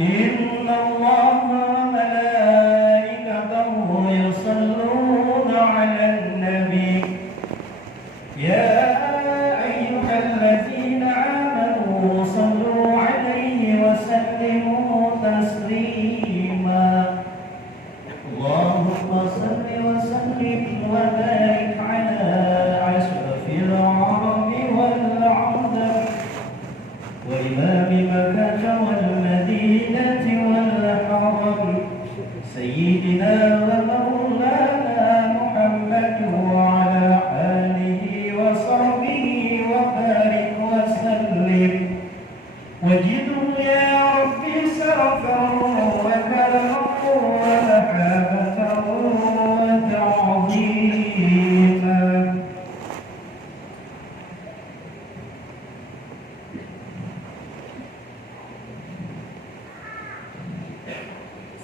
إن الله وملائكته يصلون على النبي يا أيها الذين آمنوا صلوا عليه وسلموا تسليما اللهم صل وسلم وبارك على أشرف العرب والعجم وإمام مكة والمدينة والحرم سيدنا ومولانا محمد وعلى آله وصحبه وبارك وسلم وجدوا يا ربي سرفا وكرما ومحابة وتعظيما.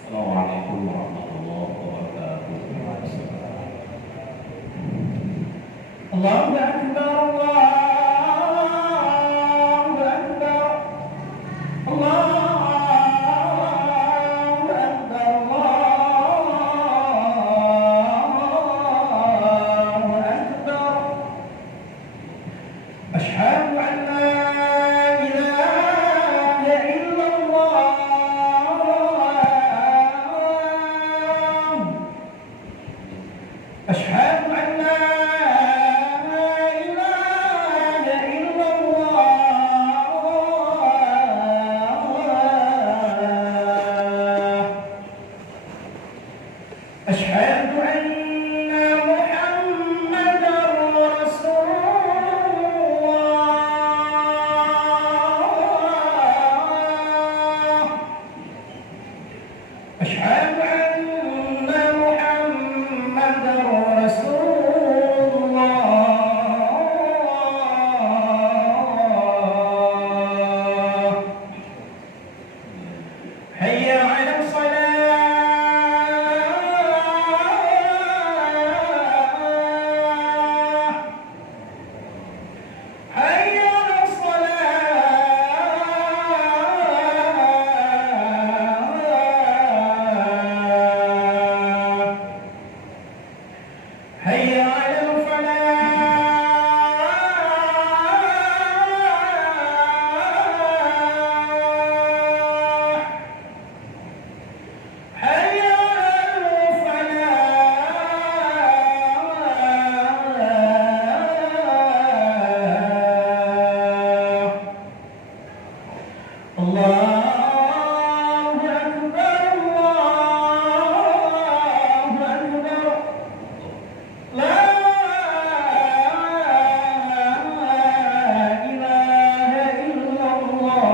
Assalamualaikum warahmatullahi wabarakatuh. Allahu Akbar, Allahu Akbar, Allahu Akbar, Allahu Akbar. Asyhadu an la ilaha illallah. أشهد أن لا إله إلا الله. أشهد أن محمدا رسول الله. أشهد أن محمدا رسول الله. حي على الصلاة، حي على الصلاة، حي على الفلاح، حي على الفلاح. الله أكبر، الله أكبر. لا إله إلا الله.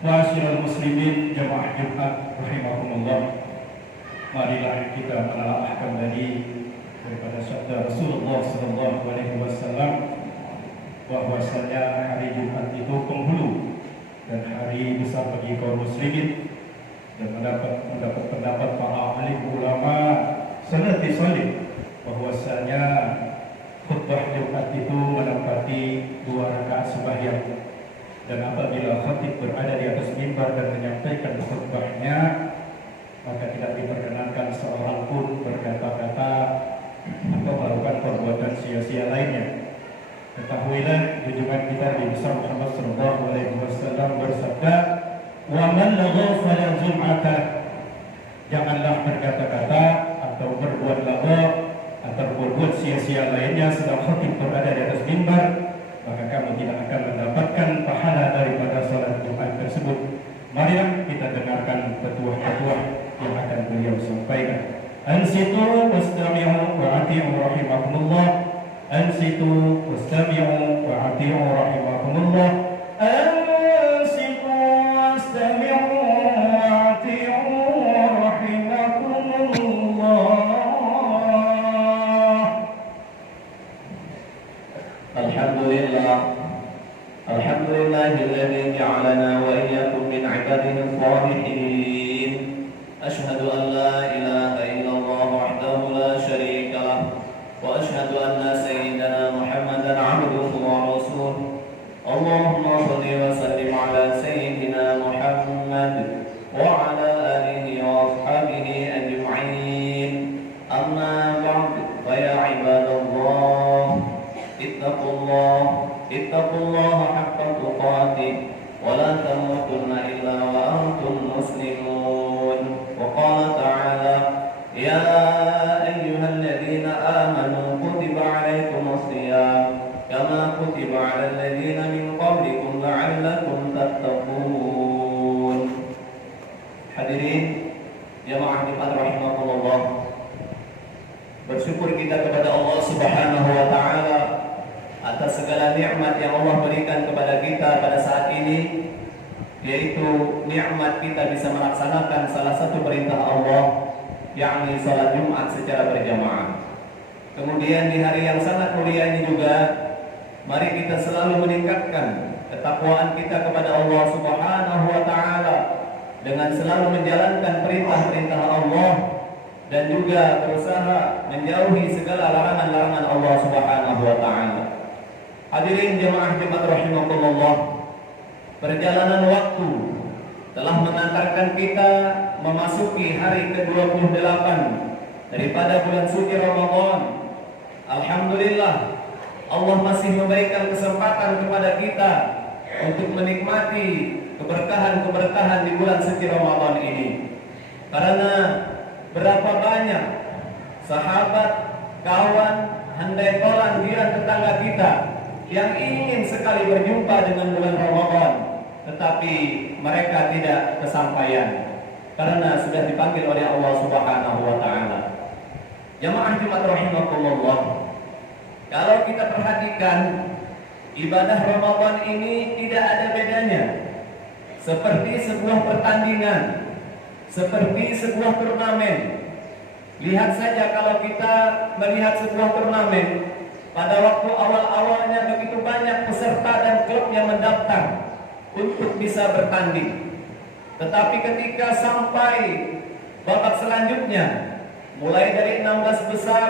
Ma'asyiral muslimin jamaah Jumat rahimakumullah. Marilah kita menelaah kembali daripada sabda Rasulullah sallallahu alaihi wasallam bahwasanya hari Jumat itu penghulu dan hari besar bagi kaum muslimin, dan mendapat pendapat para alim ulama salafus salih bahwasanya khutbah Jumat itu menempati 2 rakaat sembahyang. Dan apabila khatib berada di atas mimbar dan menyampaikan khutbahnya, maka tidak diperkenankan seorang pun berkata-kata atau melakukan perbuatan sia-sia lainnya. Ketahuilah junjungan kita Nabi besar Muhammad sallallahu alaihi wasallam bersabda, "Wa man lagha fala jum'ata." Janganlah berkata-kata atau berbuat lagha atau berbuat sia-sia lainnya sedang khatib berada di atas mimbar, maka kamu tidak akan mendapatkan pahala daripada salat Jumat tersebut. Marilah kita dengarkan petuah-petuah yang akan beliau sampaikan. Ansitu wastami'u wa ati'u rahimakumullah. Ansitu wastami'u wa ati'u rahimakumullah. Ansitu wastami'u wa ati'u rahimakumullah. Alhamdulillah, alhamdulillahilladzi ja'alana wa iyyakum min 'ibadihi as-salihin. Asyhadu an la ilaha illallah أن سيدنا محمدا عبده ورسوله اللهم صل وسلم على سيدنا محمد وعلى آله وأصحابه أجمعين أما بعد فيا عباد الله اتقوا الله حق تقاته ولا تموتن إلا وأنتم مسلمون. وقال تعالى يا أيها الذين آمنوا كتب عليكم الصيام كما كتب على الذين من قبلكم لعلكم تتقون. Hadirin jamaah Jumat rahimakumullah, bersyukur kita kepada Allah Subhanahu wa taala atas segala nikmat yang Allah berikan kepada kita pada saat ini, yaitu nikmat kita bisa melaksanakan salah satu perintah Allah, yakni salat Jumat secara berjamaah. Kemudian di hari yang sangat mulia ini juga, mari kita selalu meningkatkan ketakwaan kita kepada Allah Subhanahu wa taala dengan selalu menjalankan perintah-perintah Allah dan juga berusaha menjauhi segala larangan-larangan Allah Subhanahu wa taala. Hadirin jemaah Jumat rahimakumullah, perjalanan waktu telah mengantarkan kita memasuki hari ke-28 daripada bulan suci Ramadan. Alhamdulillah, Allah masih memberikan kesempatan kepada kita untuk menikmati keberkahan-keberkahan di bulan suci Ramadan ini. Karena berapa banyak sahabat, kawan, handai tolan, jiran tetangga kita yang ingin sekali berjumpa dengan bulan Ramadan, tetapi mereka tidak kesampaian karena sudah dipanggil oleh Allah Subhanahu wa taala. Jamaah Jumat rahimakumullah, kalau kita perhatikan, ibadah Ramadan ini tidak ada bedanya seperti sebuah pertandingan, seperti sebuah turnamen. Lihat saja kalau kita melihat sebuah turnamen, pada waktu awal-awalnya begitu banyak peserta dan klub yang mendaftar untuk bisa bertanding. Tetapi ketika sampai babak selanjutnya, mulai dari 16 besar,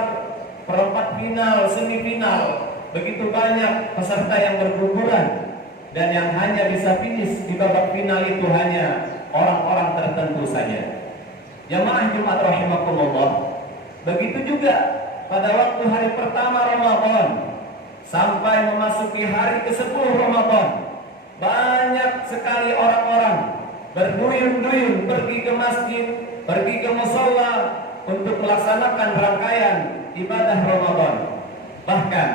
perempat final, semifinal, begitu banyak peserta yang berguguran, dan yang hanya bisa finish di babak final itu hanya orang-orang tertentu saja. Jamaah Jumat rahimakumullah, begitu juga pada waktu hari pertama Ramadan sampai memasuki hari ke-10 Ramadan, banyak sekali orang-orang berduyun-duyun pergi ke masjid, pergi ke mushola untuk melaksanakan rangkaian ibadah Ramadan. Bahkan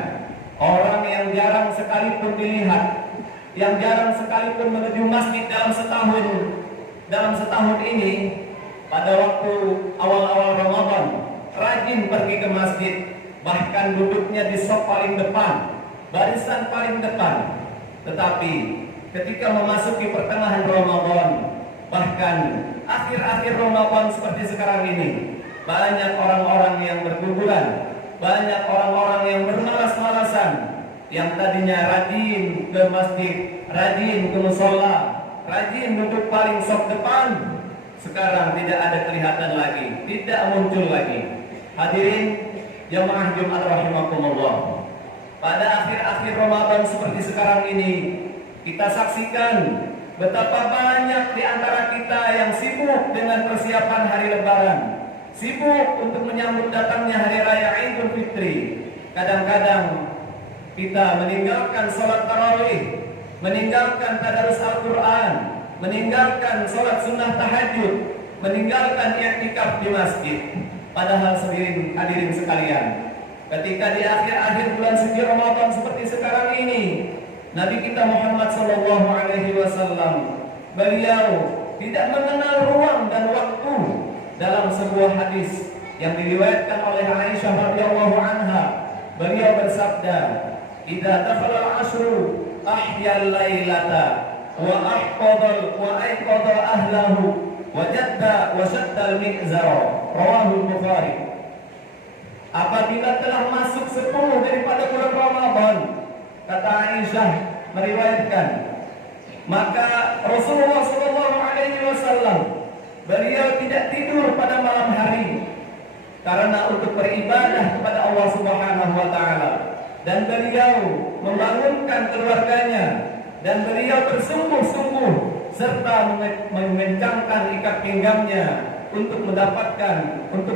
orang yang jarang sekalipun dilihat, yang jarang sekalipun menuju masjid dalam setahun ini, pada waktu awal-awal Ramadan rajin pergi ke masjid, bahkan duduknya di saf paling depan, barisan paling depan. Tetapi ketika memasuki pertengahan Ramadan, bahkan akhir-akhir Ramadan seperti sekarang ini, banyak orang-orang yang berguguran, banyak orang-orang yang bermalas-malasan, yang tadinya rajin ke masjid, rajin ke mushola, rajin duduk paling saf depan, sekarang tidak ada kelihatan lagi, tidak muncul lagi. Hadirin jamaah Jumat rahimakumullah, pada akhir-akhir Ramadan seperti sekarang ini, kita saksikan betapa banyak di antara kita yang sibuk dengan persiapan hari Lebaran, sibuk untuk menyambut datangnya hari raya Idul Fitri. Kadang-kadang kita meninggalkan sholat tarawih, meninggalkan tadarus Al-Quran, meninggalkan sholat sunnah tahajud, meninggalkan i'tikaf di masjid. Padahal hadirin sekalian, ketika di akhir-akhir bulan suci Ramadan seperti sekarang ini, Nabi kita Muhammad SAW, beliau tidak mengenal ruang dan waktu. Dalam sebuah hadis yang diriwayatkan oleh Aisyah radhiyallahu anha, beliau bersabda, "Idza dakhala al-'ashru ahya al-lailata wa ayqadha ahlahu wa jadda wa shadda al-mi'zara." Rawahul Bukhari. Apabila telah masuk 10 daripada bulan Ramadan, kata Aisyah meriwayatkan, maka Rasulullah SAW beliau tidak tidur pada malam hari, karena untuk beribadah kepada Allah Subhanahu wa taala, dan beliau membangunkan keluarganya, dan beliau bersungguh-sungguh serta mengencangkan ikat pinggangnya untuk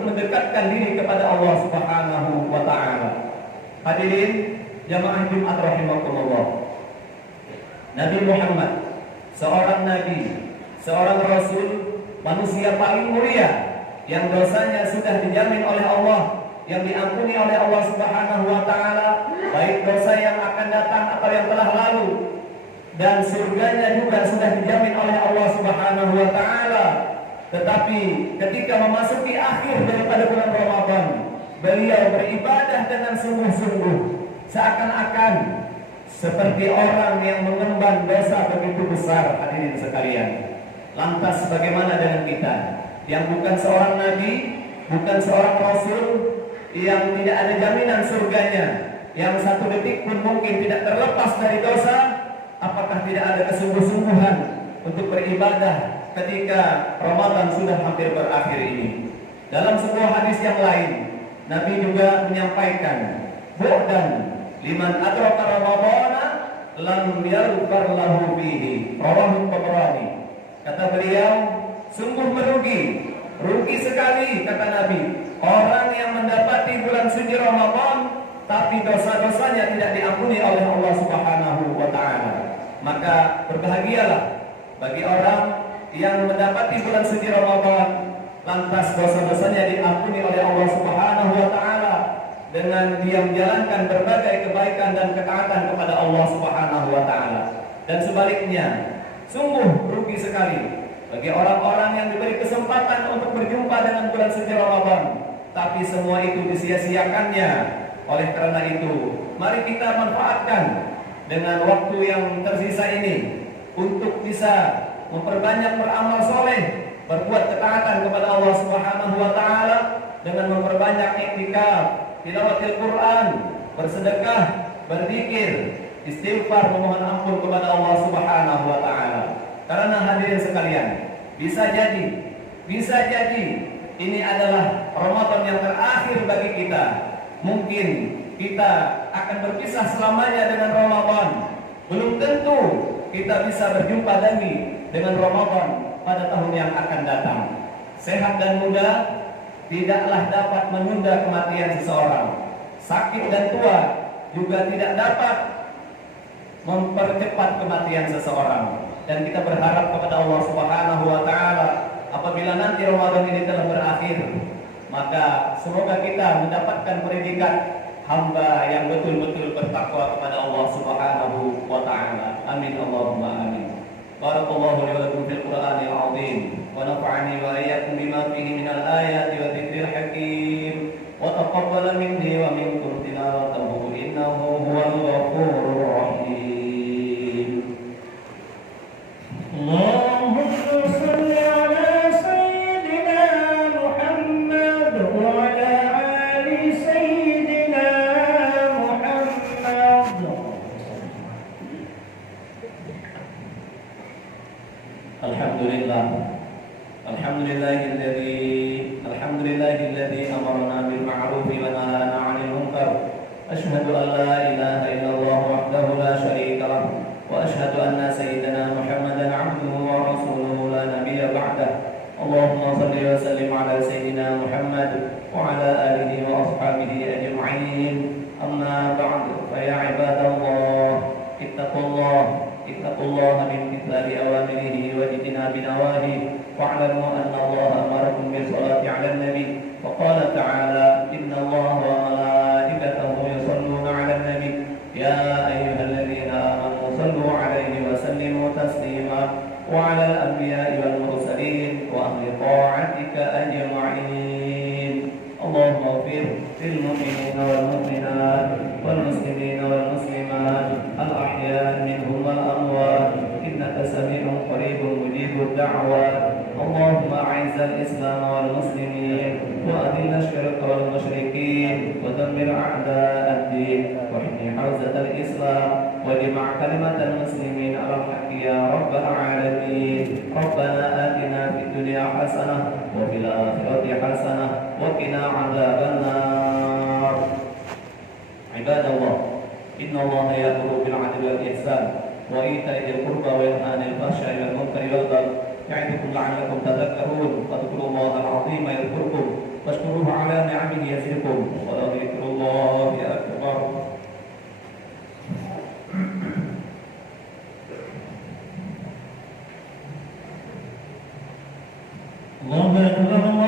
mendekatkan diri kepada Allah Subhanahu wa taala. Hadirin jamaah Jumat rahimakumullah. Nabi Muhammad, seorang nabi, seorang rasul, manusia paling mulia yang dosanya sudah dijamin oleh Allah, yang diampuni oleh Allah Subhanahu wa taala, baik dosa yang akan datang atau yang telah lalu, dan surganya juga sudah dijamin oleh Allah Subhanahu wa taala. Tetapi ketika memasuki akhir daripada bulan Ramadan, beliau beribadah dengan sungguh-sungguh, seakan-akan seperti orang yang mengemban dosa begitu besar. Hadirin sekalian, lantas bagaimana dengan kita yang bukan seorang nabi, bukan seorang rasul, yang tidak ada jaminan surganya, yang satu detik pun mungkin tidak terlepas dari dosa? Apakah tidak ada kesungguh-sungguhan untuk beribadah ketika Ramadan sudah hampir berakhir ini? Dalam sebuah hadis yang lain, Nabi juga menyampaikan, "Bu'dan liman adraka Ramadana lam yaghfar lahu fihi." Rawahu Tabrani. Kata beliau, sungguh rugi sekali, kata Nabi, orang yang mendapati bulan suci Ramadan tapi dosa-dosanya tidak diampuni oleh Allah Subhanahu wa taala. Maka berbahagialah bagi orang yang mendapati bulan suci Ramadan lantas dosa-dosanya diampuni oleh Allah Subhanahu wa taala dengan dia menjalankan berbagai kebaikan dan ketaatan kepada Allah Subhanahu wa taala. Dan sebaliknya, sungguh rugi sekali bagi orang-orang yang diberi kesempatan untuk berjumpa dengan bulan suci Ramadan, tapi semua itu disia-siakannya. Oleh karena itu, mari kita manfaatkan dengan waktu yang tersisa ini untuk bisa memperbanyak beramal soleh, berbuat ketaatan kepada Allah Subhanahu wa taala dengan memperbanyak iktikaf, tilawatil Quran, bersedekah, berzikir, istighfar, memohon ampun kepada Allah Subhanahu wa taala. Karena hadirin sekalian, bisa jadi ini adalah Ramadan yang terakhir bagi kita. Mungkin kita akan berpisah selamanya dengan Ramadan. Belum tentu kita bisa berjumpa lagi dengan Ramadan pada tahun yang akan datang. Sehat dan muda tidaklah dapat menunda kematian seseorang. Sakit dan tua juga tidak dapat mempercepat kematian seseorang. Dan kita berharap kepada Allah Subhanahu wa taala, apabila nanti Ramadan ini telah berakhir, maka semoga kita mendapatkan predikat hamba yang betul-betul bertakwa kepada Allah Subhanahu wa taala. Amin Allahumma amin. Barakallahu li wa lakum fil Qur'anil 'azim wa nafa'ani wa iyyakum bima fihi minal ayati wa dzikril hakim wa taqabbal minni wa minkum tilawatahu innahu huwal ghafurur rahim. Allahumma shalli ala sayyidina Muhammad wa ala ali sayyidina Muhammad. Alhamdulillahilladzi amarna bil ma'ruf wa nahana 'anil munkar. Asyhadu an la ilaha illallah wahdahu la syarika lah wa asyhadu anna sayyidina Muhammadan 'abduhu wa rasuluhu la nabiyya ba'dah. Allahumma shalli wa sallim ala sayyidina Muhammad wa ala alihi wa ashabihi ajma'in. Amma ba'du, fa ya ibadallah, ittaqullaha min mithlali awamirihi wa jitinabi nawahihi wa'lamu anna Allah amarakum bis salati 'alan nabi wa qala ta'ala inna Allah wa malaikatahu yusalluna 'alan nabi ya ayyuhalladzina amanu sallu 'alaihi wa sallimu taslima wa 'alal anbiya'i wal mursalin wa ahli ta'atika ajma'in. Allahumma ighfir lil mu'minina wal mu'minat wal muslimina wal muslimat al ahya'i minhum wal amwat innaka sami'un qaribun mujibud da'wat. اللهم أعز الإسلام والمسلمين وأذل الشرك والمشركين ودمر أعداء الدين واحمي حوزة الإسلام واجمع كلمة المسلمين على الحق يا رب العالمين. ربنا آتنا في الدنيا حسنة وفي الآخرة حسنة وقنا عذاب النار. عباد الله، إن الله يأمر بالعدل والإحسان وإيتاء ذي القربى وينهى عن الفحشاء والمنكر والبغي يعظكم لعلكم تذكرون. فاذكروا الله العظيم يذكركم واشكروه على نعمه يزدكم ولذكر الله أكبر. الله أكبر.